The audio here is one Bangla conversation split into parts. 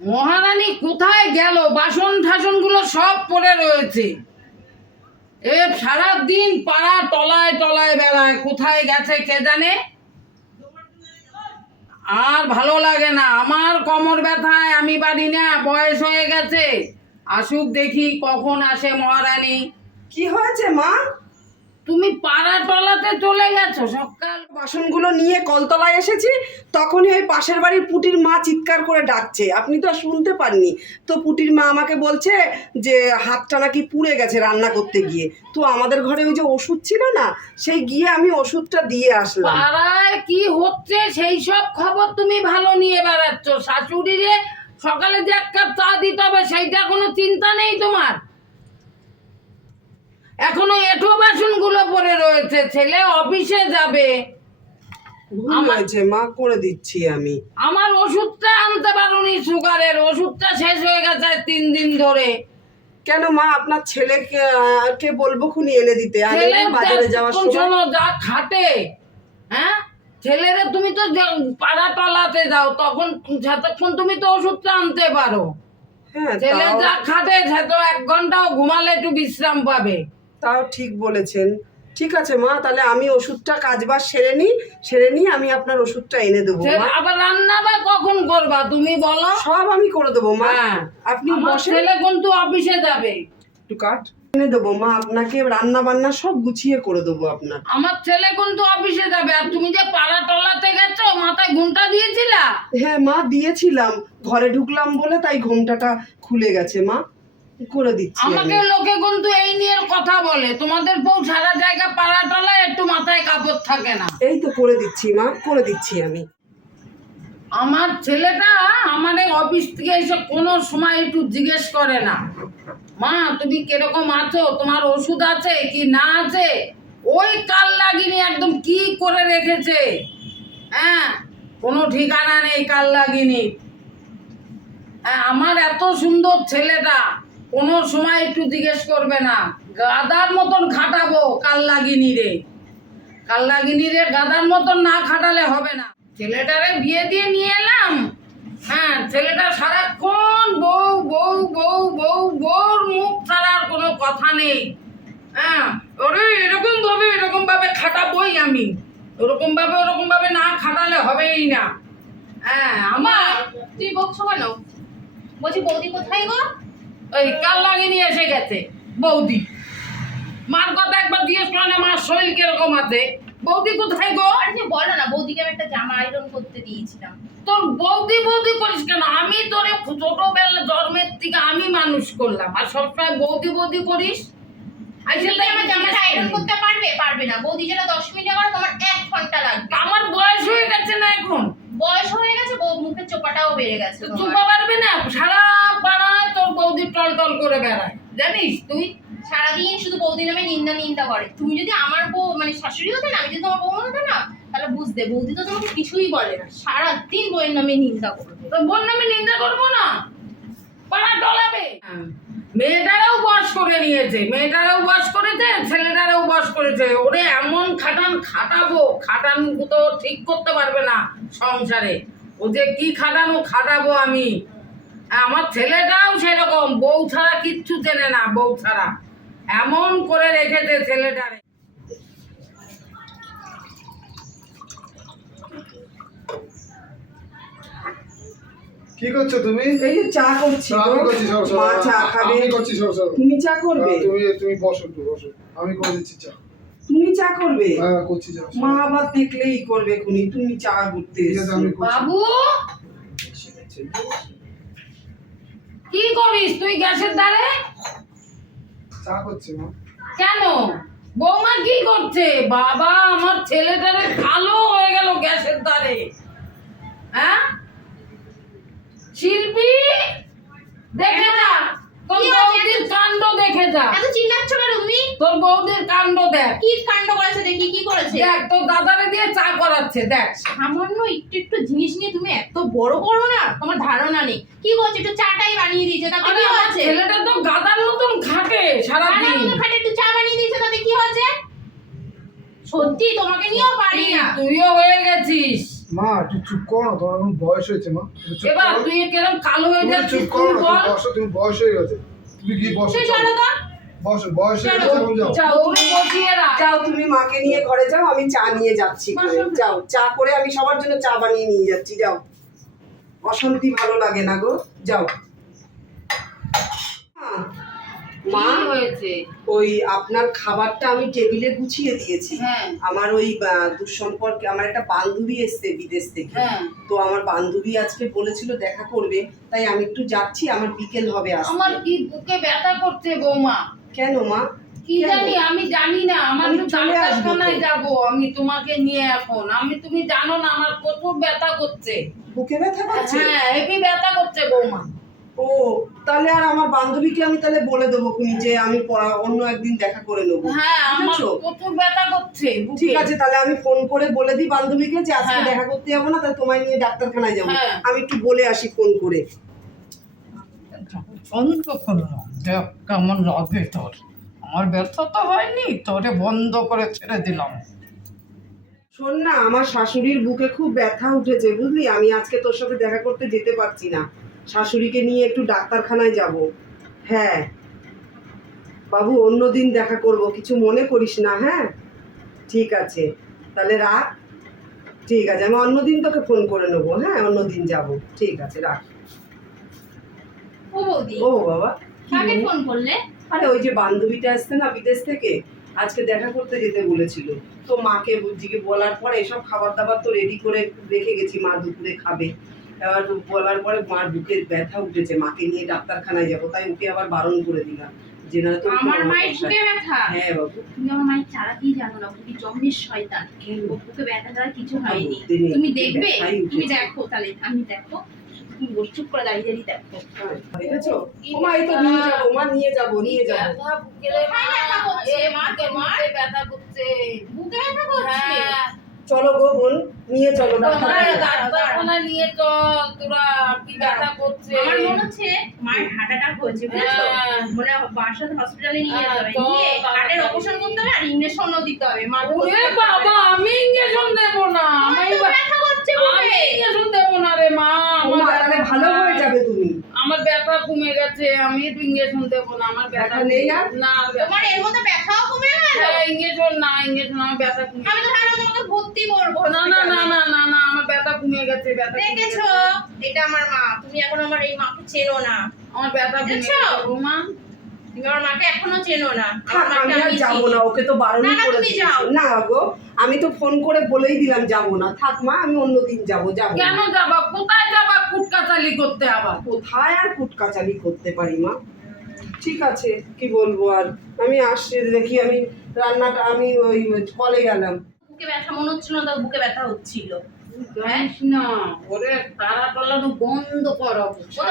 মহারানী কোথায় গেল? বাসন ঠাসনগুলো সব পড়ে রয়েছে। এ সারা দিন পাড়া টলায় টলায় বেড়ায়, কোথায় গেছে কে জানে? আর ভালো লাগে না। আমার কোমর ব্যথায় আমি পারি না, বয়স হয়ে গেছে। আসুক দেখি কখন আসে মহারানী। কি হয়েছে মা? তুমি পাড়া টলাতে চলে গেছো? সকাল বাসনগুলো নিয়ে কলতলায় এসেছি তখনই ওই পাশের বাড়ির পুটির মা চিৎকার করে ডাকছে। আপনি তো আর শুনতে পাননি। তো পুটির মা আমাকে বলছে যে হাতটা নাকি পুড়ে গেছে রান্না করতে গিয়ে। তো আমাদের ঘরে ওই যে ওষুধ ছিল না সেই গিয়ে আমি ওষুধটা দিয়ে আসলাম। পাড়ায় কি হচ্ছে সেই সব খবর তুমি ভালো নিয়ে বেড়াচ্ছ। শাশুড়িরে সকালে যে এক কাপ চা দিতে হবে সেইটা কোনো চিন্তা নেই তোমার? এখনও এঠো বাসনগুলো পড়ে রয়েছে ছেলে অফিসে যাবে। ভুল হয়েছে মা করে দিচ্ছি আমি। আমার ওষুধটা আনতে পারোনি সুগারের। ওষুধটা শেষ হয়ে গেছে তিন দিন ধরে। কেন মা আপনার ছেলেকে কে বলব খুনি এনে দিতে? ছেলে বাজারে যাওয়ার সময় যা খাটে হ্যাঁ? ছেলেরা তুমি তো পাড়া টলাতে যাও তখন যতক্ষণ তুমি তো ওষুধটা আনতে পারো। হ্যাঁ ছেলে যা খাটে সে তো এক ঘন্টাও ঘুমালে একটু বিশ্রাম পাবে। তাও ঠিক বলেছেন। ঠিক আছে মা তাহলে আমি ওষুধটা কাজ কাজবাজ সেরে নিই সেরে নিই আমি আপনার ওষুধটা এনে দেবো আবার রান্না বা কখন করবা তুমি বলো? সব আমি করে দেবো মা। হ্যাঁ। আপনি বসে ছেলে কিন্তু অফিসে যাবে। একটু কাট। এনে দেবো মা আপনাকে রান্না বান্না সব গুছিয়ে করে দেবো আপনার। আমার ছেলে কিন্তু অফিসে যাবে। আর তুমি যে পাড়া টলাতে গেছো মাথায় ঘুমটা দিয়েছিলা? হ্যাঁ মা দিয়েছিলাম। ঘরে ঢুকলাম বলে তাই ঘোমটাটা খুলে গেছে মা। করে দিচ্ছি আমি। আমাকে লোকে কিন্তু এই নিয়ে কথা বলে। তোমাদের বউ সারা জায়গা পাড়া টলায় একটু মাথায় কাপড় থাকে না। এই তো করে দিচ্ছি মা করে দিচ্ছি আমি। আমার ছেলেটা আমার এই অফিস থেকে এসে কোনো সময় একটু জিজ্ঞেস করে না। মা তুমি কীরকম আছো? তোমার ওষুধ আছে কি না আছে? ওই কাল লাগিনি একদম কি করে রেখেছে? হ্যাঁ কোনো ঠিকানা নেই কাল লাগিনি। হ্যাঁ আমার এত সুন্দর ছেলেটা। কোনো সময় একটু জিজ্ঞেস করবে না। গাদার মতন খাটাবো, কাল লাগিনি রে। কাল্লাগিনি রে, গাদার মতন না খাটালে হবে না। ছেলেটারে বিয়ে দিয়ে নিয়ে এলাম। হ্যাঁ ছেলেটা সারাক্ষণ বউ বউ বউ বউ, বউর মুখ ছাড়ার কোনো কথা নেই। হ্যাঁ ওরে এরকম ভাবে এরকম ভাবে খাটাবই আমি। ওরকম ভাবে ওরকম ভাবে না খাটালে হবেই না। হ্যাঁ আমার তুই বকছো কেন? বলছি বৌদি কোথায় গো? ওই কাল্লাগিনি এসে গেছে বৌদি। মার কথা একবার জিজ্ঞেস করে না মার শরীর কীরকম আছে। বৌদি কোথায় গো? তুমি বলো না বৌদিকে আমি একটা জামা আয়রন করতে দিয়েছিলাম। তোর বৌদি বৌদি করিস কেন? আমি তোরে ছোটবেলা জন্মের থেকে আমি মানুষ করলাম আর সবসময় বৌদি বৌদি করিস। আমার জামাটা আয়রন করতে পারবে? পারবে না। বৌদি যেটা দশ মিনিটে করে তোমার এক ঘণ্টা লাগবে। আমার বয়স হয়ে গেছে না এখন? বয়স হয়ে গেছে চোপাটাও বেড়ে গেছে। চুপা পারবে না? সারা পাড়ায় তোর বৌদি টল টল করে বেড়ায়। জানিস তুই? সারাদিন শুধু বৌদি নামে নিন্দা নিন্দা করে। তুমি যদি আমার বউ মানে শাশুড়ি হতে না আমি যদি তোমার বউ হতে না তাহলে বুঝতে বৌদি তো তোমাকে কিছুই বলে না। সারাদিন বউয়ের নামে নিন্দা করবে। তোর বোন আমি নিন্দা করব না? পাড়া টলাবে। মেয়েটারাও বস করে নিয়েছে মেয়েটারাও বস করেছে ছেলেটারাও বস করেছে। ওরে এমন খাটান খাটাবো খাটান তো ঠিক করতে পারবে না সংসারে। ও যে কি খাটানো খাটাবো আমি। আমার ছেলেটাও সেরকম বউ ছাড়া কিচ্ছু চেনে না বউ ছাড়া। এমন করে রেখেছে ছেলেটারে। কি করছ তুমি? এই চা করছি আমি করছি সব মা চা খাবে। আমি করছি সব সব তুমি চা করবে? তুমি তুমি বসো একটু বসো। আমি করে দিচ্ছি চা। তুমি চা করবে? হ্যাঁ মা আবার দেখলেই করবে খুনি তুমি চা করতে বাবু! কি করিস? তুই গ্যাসের ধারে চা করছি মা। কেন? বৌমা কি করছে? বাবা আমার ছেলেটারে কালো হয়ে গেল গ্যাসের দ্বারে। হ্যাঁ? শিল্পী? দেখে না কি হয়েছে? বৌদির কাণ্ড দেখে যা এত চিল্লাচ্ছ কেন তুমি তোর বৌদির কাণ্ড দেখ। কি কাণ্ড করেছে দেখি কি করেছে? দেখ তোর দাদারে দিয়ে চা করাচ্ছে দেখ। সামান্য একটু একটু জিনিস নিয়ে তুমি এত বড় করো না তোমার ধারণা নেই। কি করছে একটু চাটাই বানিয়ে দিয়েছে তাতে কি হয়েছে? ছেলেটা তো গাদার মতন খাটে সারাদিন। খাটে একটু চা বানিয়ে দিয়েছে তাতে কি হয়েছে? সত্যি তোমাকে নিয়েও পারি না। তুইও হয়ে গেছিস। মা একটু চুপ করো না তোমার এখন বয়স হয়েছে মা। এবার তুই কেরম কালো হয়ে তুমি যাচ্ছিস চুপ করো তুই না বল। তুমি বয়স হয়ে গেছে। তুমি কি বসো সে চলো তো। বসো বয়স যাও যাও তুমি বসিয়ে যাও তুমি মাকে নিয়ে ঘরে যাও আমি চা নিয়ে যাচ্ছি যাও চা করে আমি সবার জন্য চা বানিয়ে নিয়ে যাচ্ছি যাও। অশান্তি ভালো লাগে না গো যাও। মা হয়েছে? ওই আপনার খাবারটা আমি টেবিলে গুছিয়ে দিয়েছি। হ্যাঁ। আমার ওই দুঃসম্পর্কে আমার একটা বান্ধবী এসছে বিদেশ থেকে। হ্যাঁ। তো আমার বান্ধবী আজকে বলেছিল দেখা করবে তাই আমি একটু যাচ্ছি আমার বিকেল হবে আমার কি বুকে ব্যথা করছে বৌমা? কেন মা? কি জানি আমি জানি না আমার তো ডাক্তারখানায়। যাব আমি তোমাকে নিয়ে এখন। আমি তুমি জানো না আমার প্রচুর ব্যথা করছে। বুকে ব্যথা পাচ্ছে হ্যাঁ হেভি ব্যথা করছে বৌমা। ও তাহলে আর আমার বান্ধবীকে আমি তাহলে বলে দেবো তুমি যে আমি অন্য একদিন দেখা করে নেব। হ্যাঁ আমার প্রচুর ব্যথা করছে ঠিক আছে তাহলে আমি ফোন করে বলে দিই বান্ধবীকে যে আজকে হ্যাঁ। দেখা করতে যাব না তাহলে তোমায় নিয়ে ডাক্তারখানায় যাব। হ্যাঁ। আমি একটু বলে আসি ফোন করে। বন্ধ করলাম দেখ কেমন লাগে তোর। আমার ব্যথা তো হয়নি, তোরে বন্ধ করে ছেড়ে দিলাম। শোন না, আমার শাশুড়ির বুকে খুব ব্যথা উঠেছে, বুঝলি? আমি আজকে তোর সাথে দেখা করতে যেতে পারছি না। শাশুড়িকে নিয়ে একটু ডাক্তারখানায় যাব। হ্যাঁ। বাবু, অন্যদিন দেখা করব। কিছু মনে করিস না হ্যাঁ? ঠিক আছে। তাহলে রাখ। ঠিক আছে, আমি অন্যদিন তোকে ফোন করে নেব হ্যাঁ? অন্যদিন যাব। ঠিক আছে, রাখ। ও বৌদি। ও বাবা কাকে ফোন করলে? আরে ওই যে বান্ধবীটা আসছে না বিদেশ থেকে আজকে দেখা করতে যেতে বলেছিল। তো মাকে বুঝিকে বলার পরে এসব খাবার দাবার তো রেডি করে রেখে গেছি মা দুপুরে খাবে। এবার বলার পরে মার বুকের ব্যথা উঠেছে মাকে নিয়ে ডাক্তারখানায় যাব তাই ওকে আবার বারণ করে দিলাম। যে না আমার মায়ের বুকে ব্যথা? হ্যাঁ বাবু। তুমি আমার মায়ের চালাতেই জানো না বুকে জন্মের শয়তান। বুকে ব্যথা কিছু হয়নি। তুমি দেখবে? তুমি দেখো তাহলে আমি দেখো। তুমি বসে করে দাঁড়িয়ে দাঁড়িয়ে দেখো। হ্যাঁ, দেখেছ এই তো নিয়ে যাব মা নিয়ে যাব নিয়ে যাব। ব্যথা ব্যথা ব্যথা ব্যথা হ্যাঁ। চলো গো বোন নিয়ে চলো নিয়ে চল তোরা কি ব্যথা করছে? আমার মনে হচ্ছে মায়ের হার্ট অ্যাটাক হয়েছে বুঝেছ? হ্যাঁ। মানে বাসার হসপিটালে নিয়ে যেতে হবে। হ্যাঁ, নিয়ে হার্টের অপারেশন করতে হবে আর ইঞ্জেকশনও দিতে হবে। মা তো ওরে বাবা আমি ইঞ্জেকশন দেব না। আমি তো করছে আমি ইঞ্জেকশন দেব না রে মা আমার তাহলে ভালো হয়ে যাবে তুমি। আমার ব্যথা কমে গেছে আমি ইঞ্জেকশন দেব না আমার ব্যথা নেই আর? না তোমার এর মধ্যে ব্যথাও কমে গেল? ইঞ্জেকশন না ইঞ্জেকশন আমার ব্যথা কমে আমি তো ভাবলাম তোমাকে ভর্তি করব না না না না না না আমার ব্যথা কমে গেছে ব্যথা দেখেছ? এটা আমার মা তুমি এখন আমার এই মাকে চেনো না। আমার ব্যথা কমে? গেছে বৌমা তুমি আমার মাকে এখনও চেনো না। আমার আমি মাকে আমি যাব না ওকে তো বারণই না, না, করে যাও। না গো আমি তো ফোন করে বলেই দিলাম যাব না। থাক মা আমি অন্যদিন যাব যাব কেন যাবা? কোথায় যাবা কুটকাচালি করতে আবার? কোথায় আর কুটকাচালি করতে পারি মা? ঠিক আছে কি বলব আর? আমি আসছি দেখি আমি রান্নাটা আমি ওই কলে গেলাম। বুকে ব্যথা মনে হচ্ছিল না বুকে ব্যথা হচ্ছিল। জানিস না ওরে তারা টলানো বন্ধ করো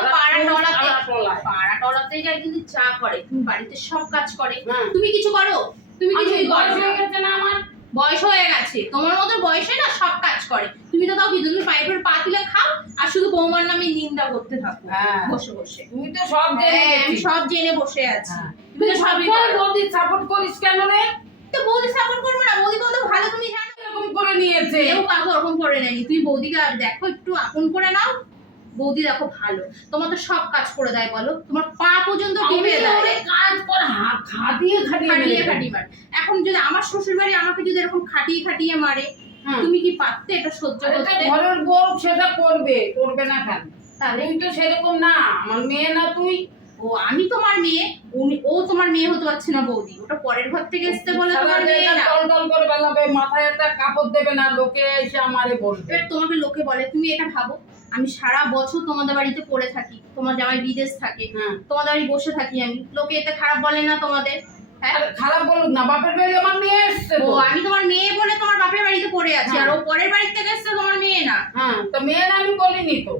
পাড়া টলাতে তারা টলায় পাড়া টলাতে যায় কিন্তু চা করে তুমি বাড়িতে সব কাজ করে। তুমি কিছু করো? তুমি বয়স হয়ে গেছে না আমার? বয়স হয়ে গেছে। তোমার মতো বয়সে না সব কাজ করে। তুমি তো তাও তুমি পাইপের পা তুলে খাও আর শুধু বৌমার নামে নিন্দা করতে থাকো। হ্যাঁ। বসে বসে। তুমি তো সব জেনে হ্যাঁ, আমি সব জেনে বসে আছি। হ্যাঁ। তুমি তো সবই। বৌদির সাপোর্ট করিস কেন রে? তো বৌদি সাপোর্ট করবে না? বৌদি কত ভালো জানো কেউ কাউকে ওরকম করে নেয়নি। তুমি বৌদিকে আর দেখো একটু আপন করে নাও। বৌদি দেখো ভালো। তোমার তো সব কাজ করে দেয় বলো। তোমার পা পর্যন্ত টিপে দেয়। কাজ করে খাটিয়ে খাটিয়ে খাটিয়ে মারে। এখন যদি আমার শ্বশুর বাড়ি আমাকে যদি এরকম খাটিয়ে খাটিয়ে মারে তুমি কি পারতে এটা সহ্য করতে? ঘরের বউ সেটা করবে করবে না কেন? তাহলে? তো সেরকম না। আমার মেয়ে না তুই। ও আমি তোমার মেয়ে উনি ও তোমার মেয়ে হতে পারছে না বৌদি। ওটা পরের ঘর থেকে এসতে বলে তোমার মেয়ে না করে বেলাবে মাথায় একটা কাপড় দেবে না লোকে এসে আমারে বলবে এবার তোমাকে লোকে বলে তুমি এটা ভাবো আমি সারা বছর তোমাদের বাড়িতে পড়ে থাকি তোমার জামাই বিদেশ থাকে হ্যাঁ। তোমাদের বাড়ি বসে থাকি আমি। লোকে এতে খারাপ বলে না তোমাদের হ্যাঁ? খারাপ বলুক না বাপের বাড়ি আমার মেয়ে এসছে ও আমি তোমার মেয়ে বলে তোমার বাপের বাড়িতে পড়ে আছি আর ও পরের বাড়ি থেকে এসছে তোমার মেয়ে না। হ্যাঁ তো মেয়ে না আমি বলিনি তো।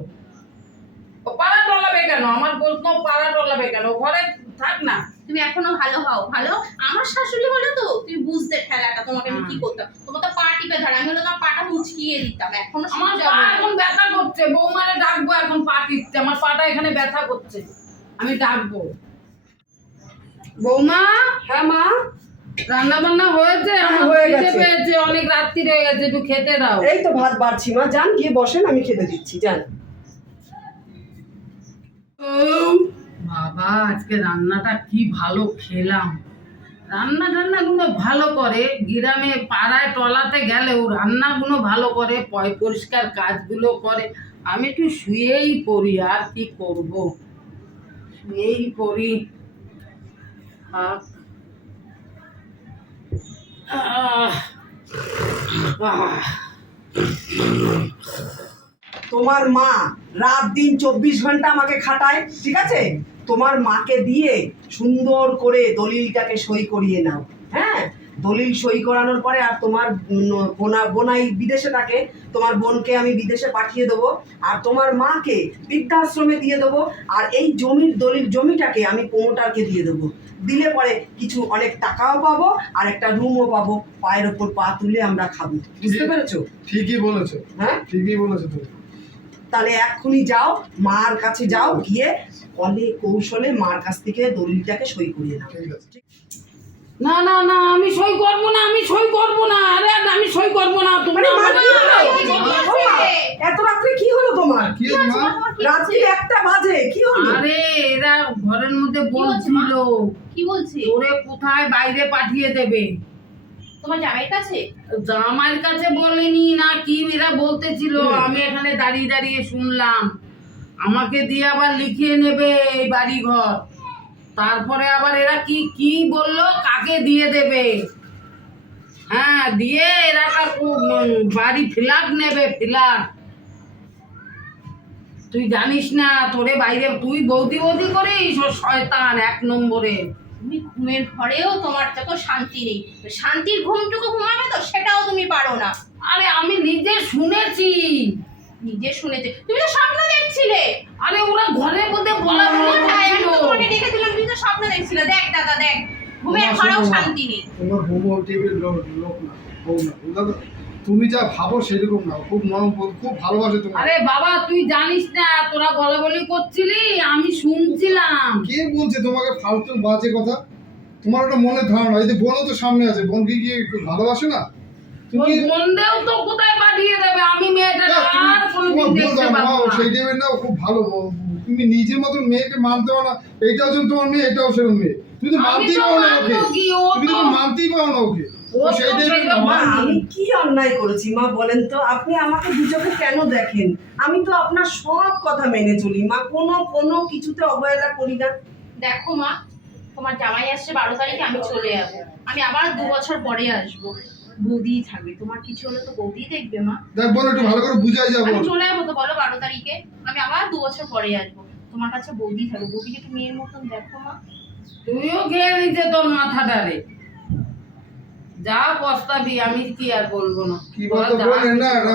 ও পাড়া টলাবে কেন? আমার প্রশ্ন পাড়া টলাবে কেন? ঘরে থাক না। তুমি এখনও ভালো হও ভালো? আমার শাশুড়ি হলে তো তুমি বুঝতে ঠেলাটা তোমাকে আমি কি করতাম? তোমার তো পা টিপে ধরে আমি হলো তোমার পাটা মুচকিয়ে দিতাম এখনও আমার পা এখন ব্যথা করছে বৌমারে ডাকবো এখন পা টিপতে আমার পাটা এখানে ব্যথা করছে আমি ডাকবো। বৌমা হ্যাঁ মা। রান্না বান্না হয়েছে? হ্যাঁ, হয়ে গেছে। পেয়েছে অনেক রাত্রি হয়ে গেছে একটু খেতে দাও। এই তো ভাত বাড়ছি মা যান গিয়ে বসেন আমি খেতে দিচ্ছি যান। বাবা আজকে রান্নাটা কি ভালো খেলাম। রান্না টান্নাগুলো ভালো করে, গ্রামে পাড়ায় টলাতে গেলেও রান্নাগুলো ভালো করে, পয় পরিষ্কার কাজগুলো করে, আমি একটু শুয়েই পড়ি, আর কি করব? শুয়েই পড়ি। আহ আহ তোমার মা রাত দিন চব্বিশ ঘণ্টা আমাকে খাটায় ঠিক আছে? তোমার মাকে দিয়ে সুন্দর করে দলিলটাকে সই করিয়ে নাও হ্যাঁ? দলিল সই করানোর পরে আর তোমার বোনা বোনাই বিদেশে থাকে তোমার বোনকে আমি বিদেশে পাঠিয়ে দেবো আর তোমার মাকে বৃদ্ধাশ্রমে দিয়ে দেবো আর এই জমির দলিল জমিটাকে আমি প্রমোটারকে দিয়ে দেবো। দিলে পরে কিছু অনেক টাকাও পাবো আর একটা রুমও পাবো। পায়ের ওপর পা তুলে আমরা খাব। বুঝতে পেরেছ? ঠিকই বলেছ। হ্যাঁ? ঠিকই বলেছ তুমি। তাহলে এক্ষুনি যাও মার কাছে যাও গিয়ে কলে কৌশলে মার কাছ থেকে দলিলটাকে সই করিয়ে নাও। না না না আমি সই করব না আমি সই করব না। আরে আমি সই করব না তোমরা মানে এত রাত্রে কি হলো তোমার? কি রাত্রি একটা বাজে কি হলো? আরে এরা ঘরের মধ্যে? বলছিল কি বলছে? তোরে কোথায় বাইরে পাঠিয়ে দেবে? তোমার জামাইয়ের কাছে? জামাইয়ের কাছে বলেনি না কি এরা বলতেছিল? আমি এখানে দাঁড়িয়ে দাঁড়িয়ে শুনলাম। আমাকে দিয়ে আবার লিখিয়ে নেবে এই বাড়ি ঘর তারপরে আবার এরা কি কি বলল কাকে দিয়ে দেবে? হ্যাঁ দিয়ে এরা বাড়ি ফ্ল্যাট নেবে ফ্ল্যাট। তুই জানিস না তোরে বাইরে তুই বৌদি বৌদি করিস? ও শয়তান এক নম্বরে। তুমি ঘুমের ঘরেও তোমার দেখো শান্তি নেই। শান্তির ঘুমটুকু ঘুমাবে তো সেটাও তুমি পারো না। আরে আমি নিজে শুনেছি। নিজে শুনেছি। তুমি তো স্বপ্ন দেখছিলে। আরে ওরা ঘরের মধ্যে বলা বলি করছিল তোমাকে দিলাম তুমি তো স্বপ্ন দেখছিলে। দেখ দাদা দেখ। ঘুমের ঘরেও শান্তি নেই। তোমার বউ টিভির লোক লোক না বউ না তো? তুমি যা ভাবো সেরকম না। খুব নরম খুব ভালোবাসে তোমার আরে বাবা তুই জানিস না তোরা বলা বলি করছিলি আমি শুনছিলাম। কে বলছে তোমাকে ফালতু বাজে কথা? তোমার একটা মনের ধারণা এই যে বোনও তো সামনে আছে বোন কি কি একটু ভালোবাসে না? তুমি ওই বন্ধেও তো কোথায় পাঠিয়ে দেবে? আমি মেয়েটা আর কোনোদিন বোন দেখতে পাবো না। সেই টাইমে না খুব ভালো তুমি নিজের মতন মেয়েকে মানতে পারো না। এইটাও যেমন তোমার মেয়ে এটাও সেরকম মেয়ে। তুমি তো মানতেই পারো না ওকে। তুমি তো- মানতেই পারো না ওকে। আমি কি অন্যায় করেছি? মা বলেন তো আপনি আমাকে দু চোখে কেন দেখেন? আমি তো আপনার সব কথা মেনে চলি। মা কোনো কোনো কিছুতে অবহেলা করি না। দেখো মা তোমার জামাই আসছে বারো তারিখে আমি চলে যাব। আমি আবার দু বছর পরে আসব। বৌদি থাকবে। তোমার কিছু হলে তো বৌদি দেখবে মা। দেখ একটু ভালো করে বুঝাই যাব আমি চলে যাব তো বলো বারো তারিখে। আমি আবার দু বছর পরে আসব। তোমার কাছে বৌদি থাকবে। বৌদিকে একটু মেয়ের মতন দেখো মা। তুইও খেয়ে নিতে তোর মাথাটারে। যা পস্তাবি আমি কি আর বলব না? কি বলতো বলে না না।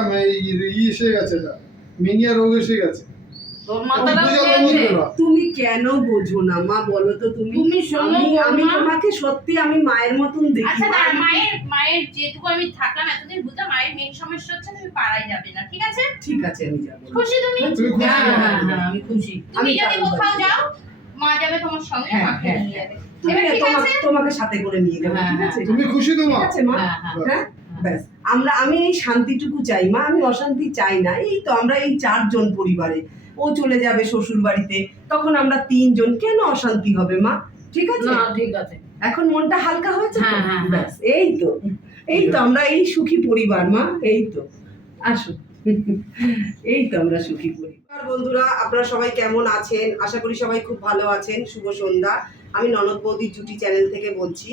ই এসে গেছে না মিনিয়া রোগ এসে গেছে। তুমি কেন বোঝো না মা বলো তো তুমি? তুমি শোনো আমি তোমাকে সত্যি আমি মায়ের মতন দেখি। আচ্ছা মায়ের মায়ের যেটুকু আমি থাকলাম এতদিন বুঝলাম মায়ের মেন সমস্যা হচ্ছে তুমি পাড়ায় যাবে না ঠিক আছে? ঠিক আছে আমি যাব। খুশি তুমি? তুমি খুশি? হ্যাঁ হ্যাঁ হ্যাঁ আমি খুশি। তুমি আমি যদি কোথাও যাও মা যাবে তোমার সঙ্গে হ্যাঁ, মাকে হ্যাঁ, নিয়ে যাবে। তোমাকে সাথে করে নিয়ে যাব হ্যাঁ, ঠিক হ্যাঁ। আছে? তুমি খুশি তো ঠিক মা আছে মা? হ্যাঁ হ্যাঁ। হ্যাঁ? ব্যাস আমরা আমি এই শান্তিটুকু চাই মা আমি অশান্তি চাই না। এই তো আমরা এই চারজন পরিবারে। ও চলে যাবে শ্বশুর বাড়িতে তখন আমরা তিনজন। কেন অশান্তি হবে মা? ঠিক আছে? না ঠিক আছে। এখন মনটা হালকা হয়েছে? হ্যাঁ, হ্যাঁ, হ্যাঁ। ব্যাস এই তো। এই তো আমরা এই সুখী পরিবার মা এই তো। আসো। এই তো আমরা সুখী পরিবার। বন্ধুরা আপনারা সবাই কেমন আছেন? আশা করি সবাই খুব ভালো আছেন। শুভ সন্ধ্যা। আমি ননদ বৌদি জুটি চ্যানেল থেকে বলছি।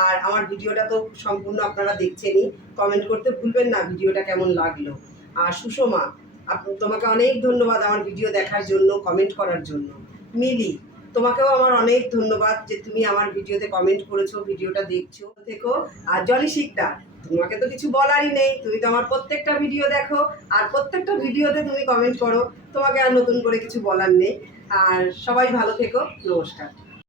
আর আমার ভিডিওটা তো সম্পূর্ণ আপনারা দেখছেনই। কমেন্ট করতে ভুলবেন না, ভিডিওটা কেমন লাগল। আর সুষমা তোমাকে অনেক ধন্যবাদ আমার ভিডিও দেখার জন্য, কমেন্ট করার জন্য। মিলি, তোমাকেও আমার অনেক ধন্যবাদ যে তুমি আমার ভিডিওতে কমেন্ট করেছ, ভিডিওটা দেখছ থেকো। আর জলি শিকদার, তোমাকে তো কিছু বলারই নেই, তুমি তো আমার প্রত্যেকটা ভিডিও দেখো। আর প্রত্যেকটা ভিডিওতে তুমি কমেন্ট করো, তোমাকে আর নতুন করে কিছু বলার নেই। আর সবাই ভালো থেকো, নমস্কার।